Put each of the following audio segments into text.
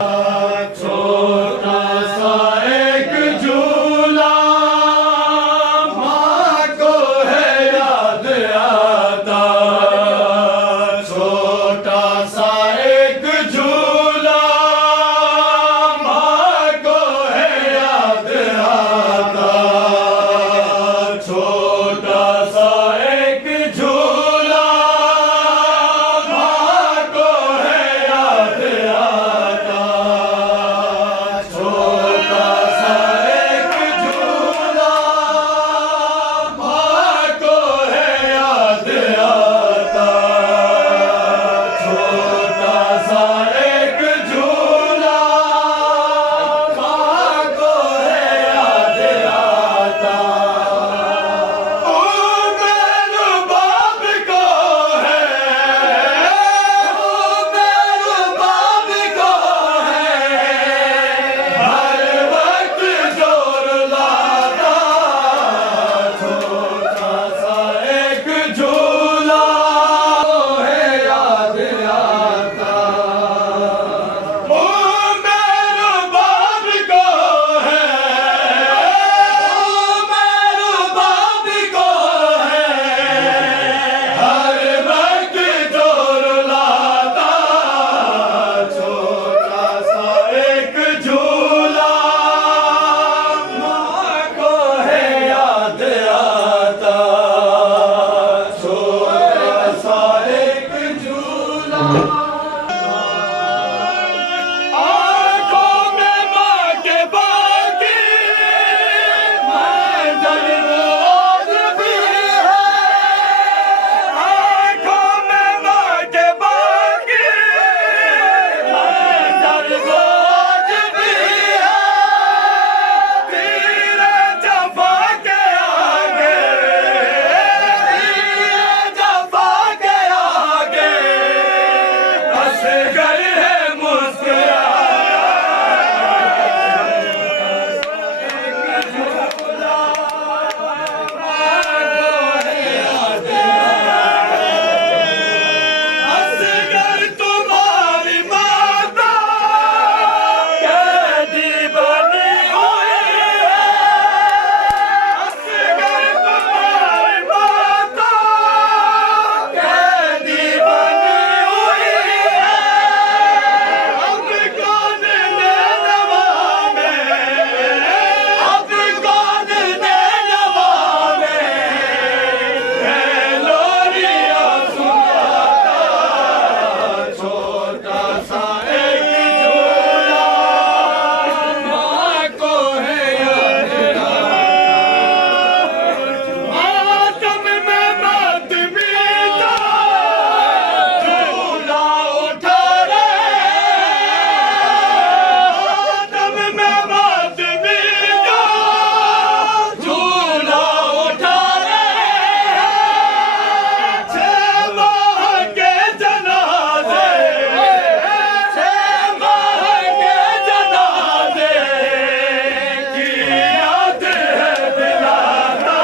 छोटा सा एक झूला माँ को है याद आता। छोटा सा एक झूला माँ को है याद आता। छोटा सा एक झूला माँ को है याद आता। छोटा सा एक झूला माँ को है याद आता। छोटा सा एक झूला माँ को है याद आता। ओ मेरे बाप को है, ओ मेरे बाप को है, हर वक्त जोर लाता। छोटा सा एक झूला है याद आता। ओ मेरे बाप को है, ओ मेरे बाप को है, हर वक्त जोर लाता। छोटा सा एक झूला माँ को है याद आता। छोटा सा एक झूला आँखों में माँ के बाकी मंजर रोज भी है। आँखों में माँ के बाकी मंजर रोज भी है। तीरे जफा के आगे, तीरे जफा के आगे असगर है असगर तुम्हारी माता कैदी बनी हुई है। असगर तुम्हारी माता कैदी बनी हुई है। अब कौन नैनवा में, अब कौन नैनवा में है लोरिया सुनाता। छोटा सा एक झूला माँ को है याद आता। आतम में मत बीता झूला उठा रे। आतम में मत बीता झूला उठा रे। छह माह के जनाजे, छह माह के जनाजे की याद है दिलाता।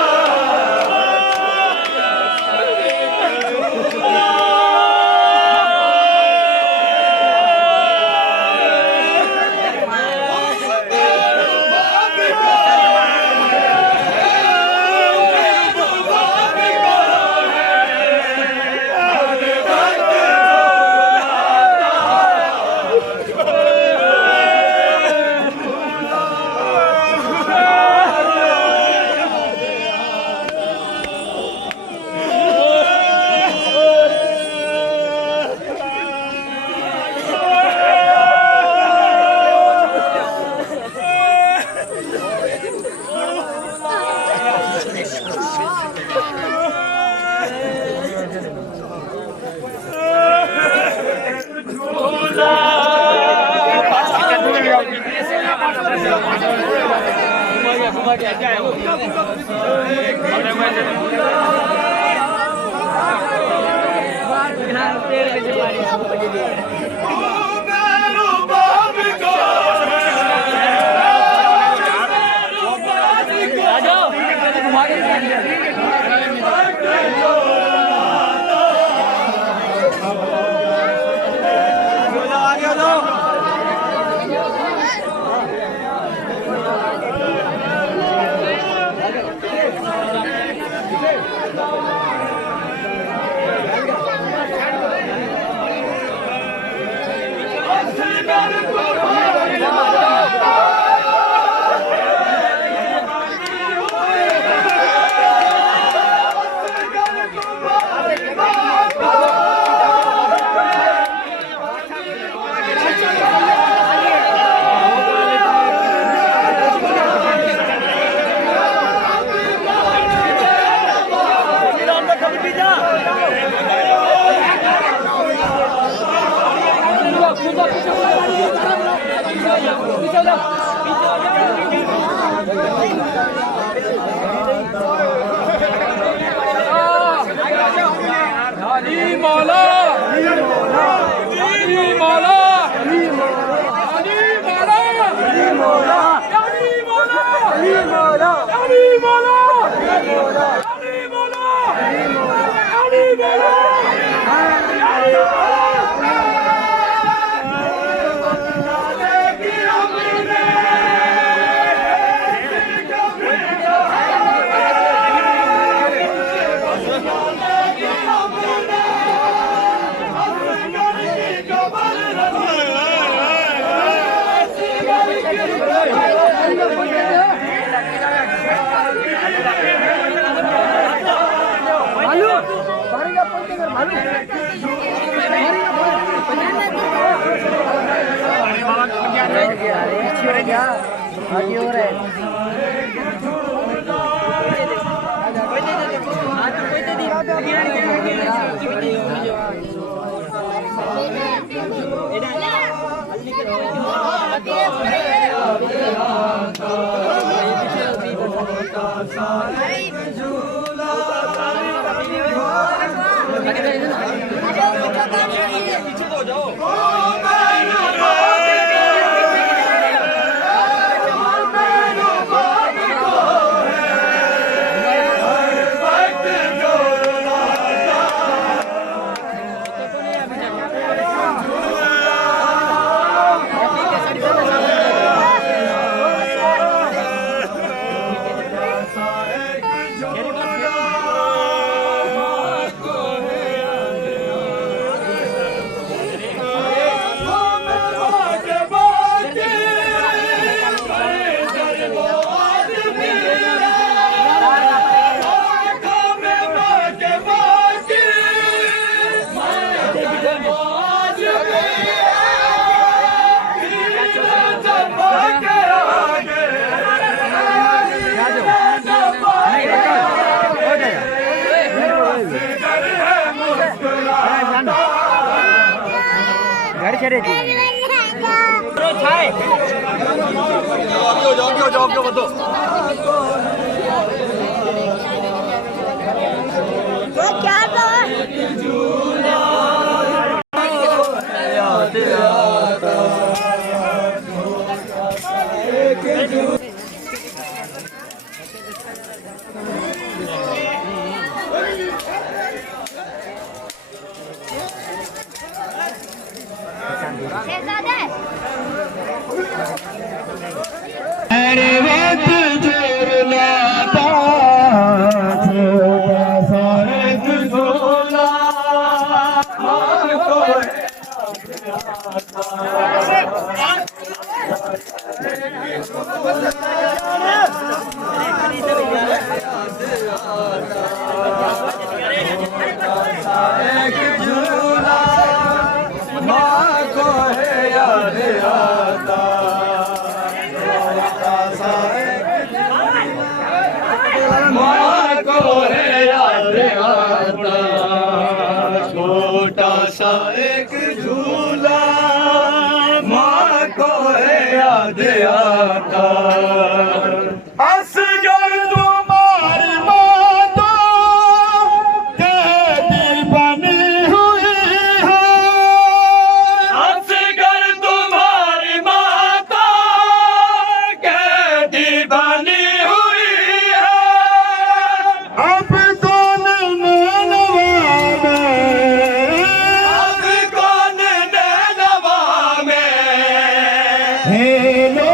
Hello.